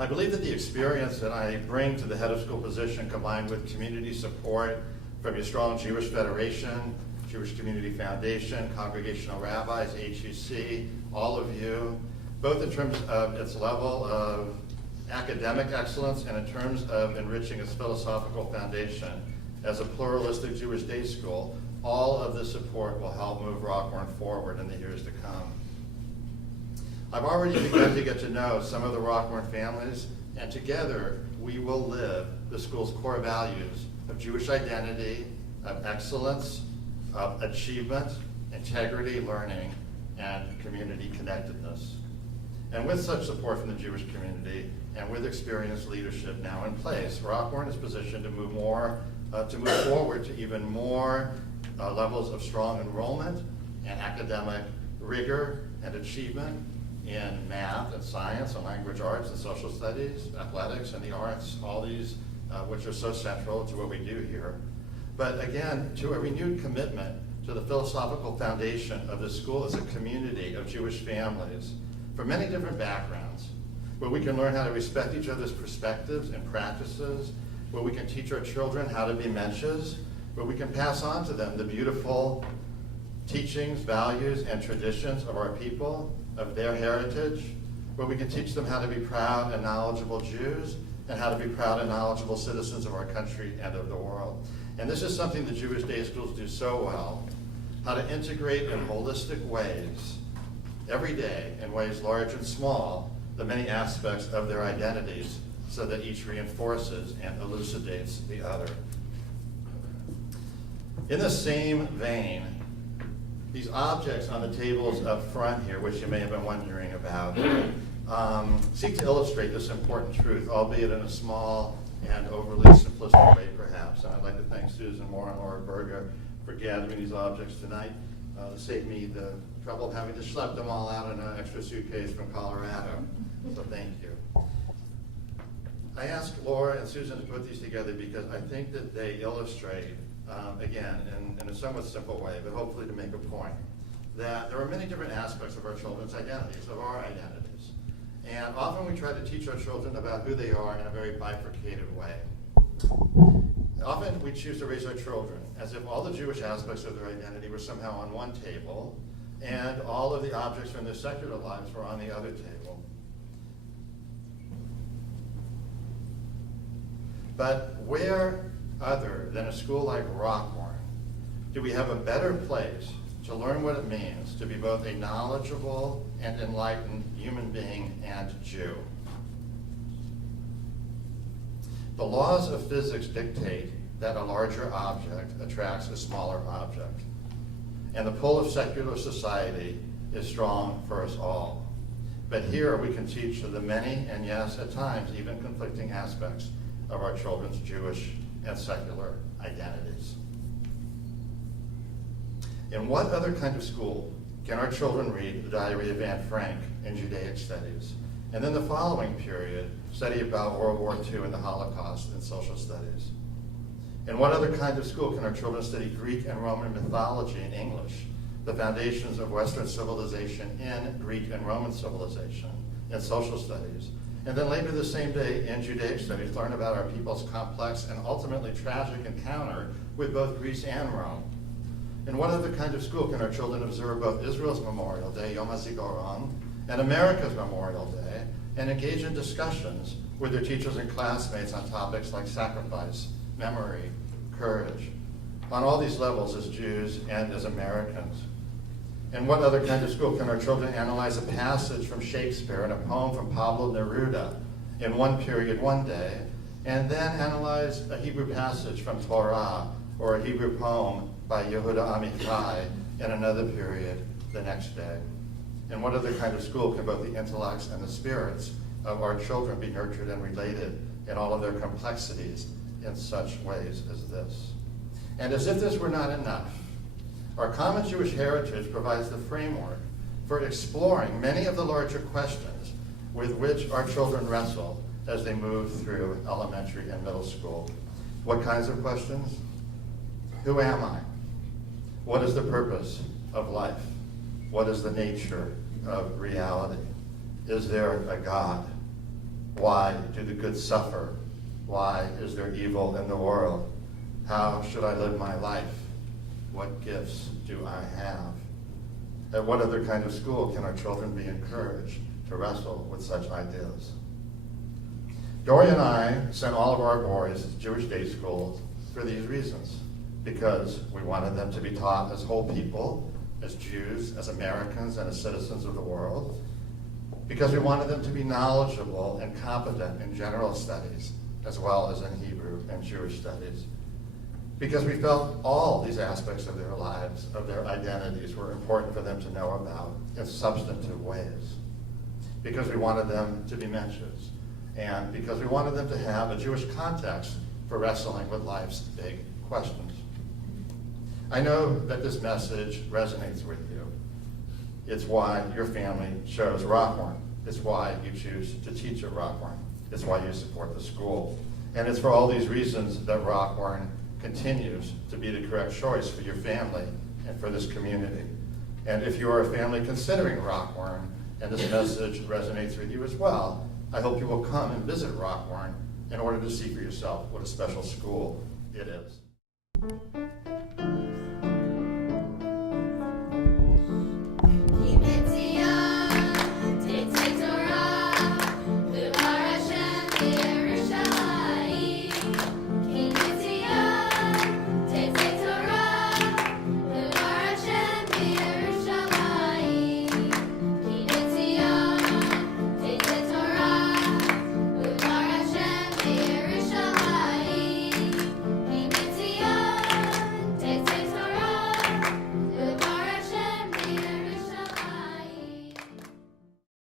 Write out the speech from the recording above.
I believe that the experience that I bring to the head of school position, combined with community support from your strong Jewish Federation, Jewish Community Foundation, Congregational Rabbis, HUC, all of you, both in terms of its level of academic excellence and in terms of enriching its philosophical foundation as a pluralistic Jewish day school, all of this support will help move Rockwern forward in the years to come. I've already begun to get to know some of the Rockwern families, and together we will live the school's core values of Jewish identity, of excellence, of achievement, integrity, learning, and community connectedness. And with such support from the Jewish community, and with experienced leadership now in place, Rockwern is positioned to move forward to even more levels of strong enrollment and academic rigor and achievement in math and science and language arts and social studies, athletics and the arts, all these which are so central to what we do here. But again, to a renewed commitment to the philosophical foundation of the school as a community of Jewish families from many different backgrounds, where we can learn how to respect each other's perspectives and practices, where we can teach our children how to be mensches, where we can pass on to them the beautiful teachings, values, and traditions of our people, of their heritage, where we can teach them how to be proud and knowledgeable Jews and how to be proud and knowledgeable citizens of our country and of the world. And this is something the Jewish day schools do so well, how to integrate in holistic ways, every day, in ways large and small, the many aspects of their identities so that each reinforces and elucidates the other. In the same vein, these objects on the tables up front here, which you may have been wondering about, seek to illustrate this important truth, albeit in a small and overly simplistic way, perhaps. And I'd like to thank Susan Moore and Laura Berger for gathering these objects tonight to save me the trouble of having to schlep them all out in an extra suitcase from Colorado. So thank you. I asked Laura and Susan to put these together because I think that they illustrate, again, in a somewhat simple way, but hopefully to make a point, that there are many different aspects of our children's identities, of our identities. And often we try to teach our children about who they are in a very bifurcated way. Often we choose to raise our children as if all the Jewish aspects of their identity were somehow on one table, and all of the objects from their secular lives were on the other table. But where other than a school like Rockwern do we have a better place to learn what it means to be both a knowledgeable and enlightened human being and Jew? The laws of physics dictate that a larger object attracts a smaller object, and the pull of secular society is strong for us all. But here we can teach the many, and yes, at times, even conflicting aspects of our children's Jewish and secular identities. In what other kind of school can our children read the Diary of Anne Frank in Judaic studies, and then the following period, study about World War II and the Holocaust in social studies? In what other kind of school can our children study Greek and Roman mythology in English, the foundations of Western civilization in Greek and Roman civilization in social studies, and then later the same day in Judaic studies learn about our people's complex and ultimately tragic encounter with both Greece and Rome? In what other kind of school can our children observe both Israel's Memorial Day, Yom HaZikaron, and America's Memorial Day, and engage in discussions with their teachers and classmates on topics like sacrifice, memory, courage, on all these levels as Jews and as Americans? In what other kind of school can our children analyze a passage from Shakespeare and a poem from Pablo Neruda in one period one day, and then analyze a Hebrew passage from Torah or a Hebrew poem by Yehuda Amichai in another period the next day? In what other kind of school can both the intellects and the spirits of our children be nurtured and related in all of their complexities in such ways as this? And as if this were not enough, our common Jewish heritage provides the framework for exploring many of the larger questions with which our children wrestle as they move through elementary and middle school. What kinds of questions? Who am I? What is the purpose of life? What is the nature of reality? Is there a God? Why do the good suffer? Why is there evil in the world? How should I live my life? What gifts do I have? At what other kind of school can our children be encouraged to wrestle with such ideas? Dory and I sent all of our boys to Jewish day schools for these reasons, because we wanted them to be taught as whole people, as Jews, as Americans, and as citizens of the world, because we wanted them to be knowledgeable and competent in general studies, as well as in Hebrew and Jewish studies, because we felt all these aspects of their lives, of their identities, were important for them to know about in substantive ways, because we wanted them to be Mensches, and because we wanted them to have a Jewish context for wrestling with life's big questions. I know that this message resonates with you. It's why your family chose Rockwern. It's why you choose to teach at Rockwern. It's why you support the school. And it's for all these reasons that Rockwern continues to be the correct choice for your family and for this community. And if you are a family considering Rockwern and this message resonates with you as well, I hope you will come and visit Rockwern in order to see for yourself what a special school it is.